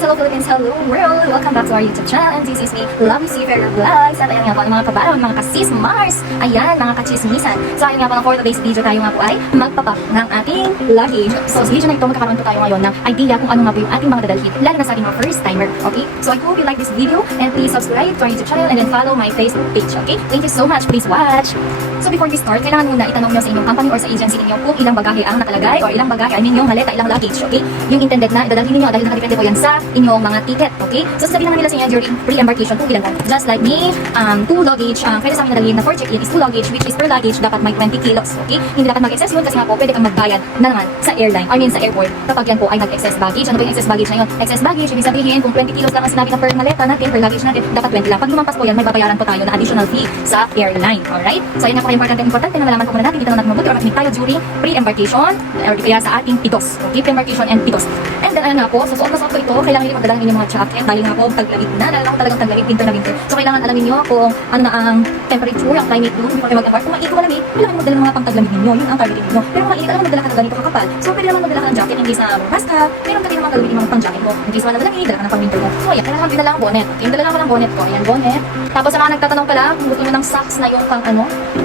hello Philippines, hello world! Welcome back to our YouTube channel, and this is me, Lovely Seafarer Vlogs. At ayan nga po ang mga kabaron, mga kasis Mars, ayan, mga kachismisan. So ayan nga po, for today's video tayo nga po ay magpapak ng ating luggage. So sa video na ito, magkakaroon po tayo ngayon ng idea kung ano nga po yung ating mga dadalhin, lalo na sa ating mga first timer, okay? So I hope you like this video, and please subscribe to our YouTube channel, and then follow my Facebook page, okay? Thank you so much, please watch! So before we start, kailangan muna itanong nyo sa inyong company or sa agency ninyo kung ilang bagahe ang nakalagay or ilang bagahe, I mean yung maleta, ilang luggage, okay? Yung intended na idadalhin ninyo dahil nakadepende po yan sa inyong mga ticket, okay? So sasabihin naman nila sa inyo during pre-embarkation kung ilan mo. Just like me, 2 luggage, pwede sa amin nadalhin na for check-in is 2 luggage, which is per luggage dapat may 20 kilos, okay? Hindi dapat mag-excess yun kasi nga po pwede kang magbayad na naman sa airline, I mean sa airport, kapag yan po ay nag-excess baggage. Ano ba yung excess baggage na yun? Excess baggage, ibig sabihin kung 20 kilos lang ang sinabi na per maleta natin, per luggage natin, dapat 20 lang. Pag lumampas po yan, may babayaran po tayo na additional fee sa airline, alright? So yun nga po importante na nalaman po muna natin dito na natin mabuti or makinig tayo during pre-embarkation or kaya sa ating pitos, okay? Pre-embarkation and pitos. And then ayun nga po, so suot na suot ko ito, kailangan nyo magdala ng inyong mga jacket dahil nga po taglamig na, dahil ako talagang taglamig, winter na winter. So kailangan alamin nyo kung ano na ang temperature, ang climate doon before kayo mag-embark. Kung mainit o malamig, kailangan magdala ng mga pangtaglamig ninyo, yun ang targeting ninyo. Pero kung mainit, alam mo magdala ka ng ganito kakapal. So pwede naman magdala ka ng jacket in case na bukas ka, meron ka din naman gagawin yung mga pang-jacket mo. In case na malamig, dala ka ng pang-winter mo. So ayan, kailangan dinala ang bonnet. Okay, dala ko ng bonnet ko, ayan, bonnet. Tapos sa mga nagtatanong pala, kung gusto nyo ng socks na yung pang ano,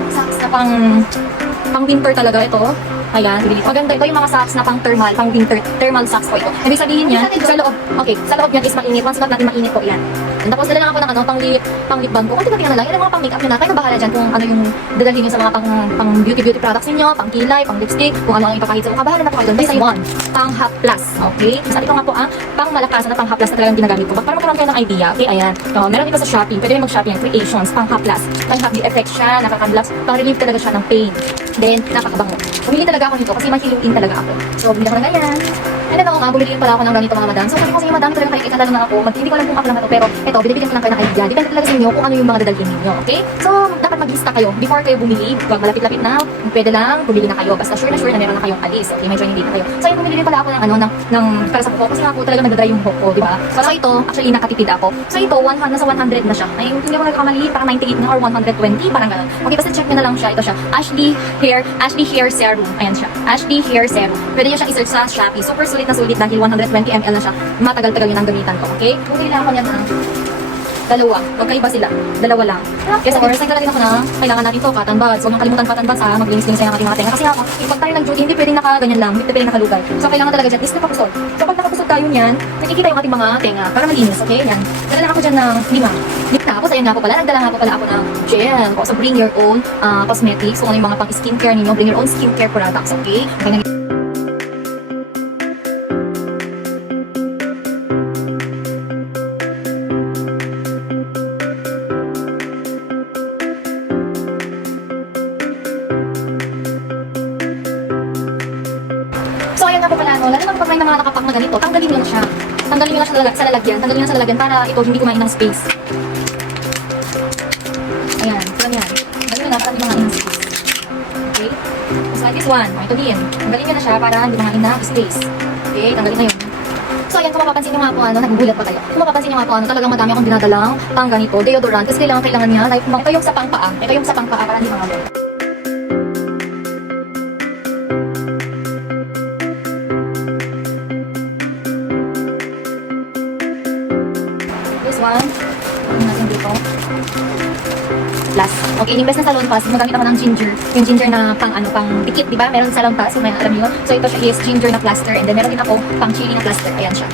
socks na pang winter talaga ito. Ayan, maganda ito yung mga socks na pang thermal, pang winter, thermal socks po ito. Ibig sabihin yan, sa loob, okay, sa loob yan is mainit. Once not natin mainit po yan. And tapos dala lang ako ng ano, pang lip balm ko. Konti-konti na lang, yan ang mga pang makeup nyo na. Kayo na bahala dyan kung ano yung dadalhin nyo sa mga pang beauty products ninyo, pang kilay, pang lipstick, kung ano ang ipapahid sa mga bahala na po kayo doon. Basta yun, pang half plus, okay? So ito nga po ang pang malakas na pang half plus na talagang ginagamit ko. Para magkaroon kayo ng idea, okay, ayan. So, meron dito sa Shopee, pwede mag-Shopee yan, Creations, pang half plus. Pang half the effect siya, nakaka-blast, pang relieve talaga siya ng pain. Then, napakabango. Bumili talaga ako nito kasi may hiluin talaga ako. So, bumili ako ng ganyan. And then ako nga, bumili pala ako ng ganito mga madam. So, sabi ko sa inyo, madami talaga kayo ikalala na ako. Hindi ko alam kung ako lang ito, pero ito, binibigyan ko lang kayo ng idea. Depende talaga sa inyo kung ano yung mga dadalhin ninyo, okay? So, dapat mag-lista kayo. Before kayo bumili, huwag malapit-lapit na, pwede lang, bumili na kayo. Basta sure na meron na kayong alis. Okay, may joining date na kayo. So, yung bumili pala ako ng ano, ng para sa buhok. Kasi nga po talaga nagdadry yung buhok ko, di ba? So, ito, actually, nakatipid ako. So, ito, nasa 100 na siya. Ay, hindi ako nagkamali, parang 98 na or 120, parang ganun. Okay, basta check nyo na lang siya. Ito siya, Ashley Hair Serum. Ayan siya. Ashley Hair Serum. Pwede nyo siya i-search sa Shopee. Super sulit na sulit dahil 120 ml na siya. Matagal-tagal yun ang gamitan ko. Okay? Bumili lang ako niyan ng dalawa. Huwag kayo ba sila? Dalawa lang. Kaya sa oras, nagdala din ako na kailangan natin to, cotton buds. Huwag nang kalimutan cotton buds ha. Maglinis-linis ang ating mga tenga. Kasi ako, pag tayo nag-duty, hindi pwedeng nakaganyan lang. Hindi pwedeng nakalugal. So, kailangan talaga dyan is nakakusot. So, pag nakakusot tayo niyan, nakikita yung ating mga tenga para malinis. Okay? Yan. Dala lang ako dyan ng 5. Tapos, ayun nga po pala. Nagdala nga po pala ako ng gel. So, bring your own cosmetics. Kung ano yung mga pang-skincare ninyo, bring your own skincare products. Okay? So, ayan nga po pala, no? Lalo na kapag may mga nakapak na ganito, tanggalin nyo na siya. Tanggalin nyo na siya sa lalagyan. Tanggalin nyo na sa lalagyan para ito hindi kumain ng space. Ayan, ganyan. Tanggalin nyo na para hindi kumain ng space. Okay? So, like this one. Ito din. Tanggalin nyo na siya para hindi kumain ng space. Okay? Tanggalin na yun. So, ayan, kung mapapansin nyo nga po, ano, nagugulat pa kayo. Kung mapapansin nyo nga po, ano, talagang madami akong dinadalang pang ganito, deodorant. Kasi kailangan niya, like, ito yung sa pangpaa. Ito yung sa pangpaa para hindi mamalo. This one, natin dito. Plus. Okay, imbes na salon pass, magamit ako ng ginger. Yung ginger na pang pikit, di ba? Meron salon pass, so may alam niyo. So ito siya is ginger na plaster, and then meron din ako pang chili na plaster. Ayan siya.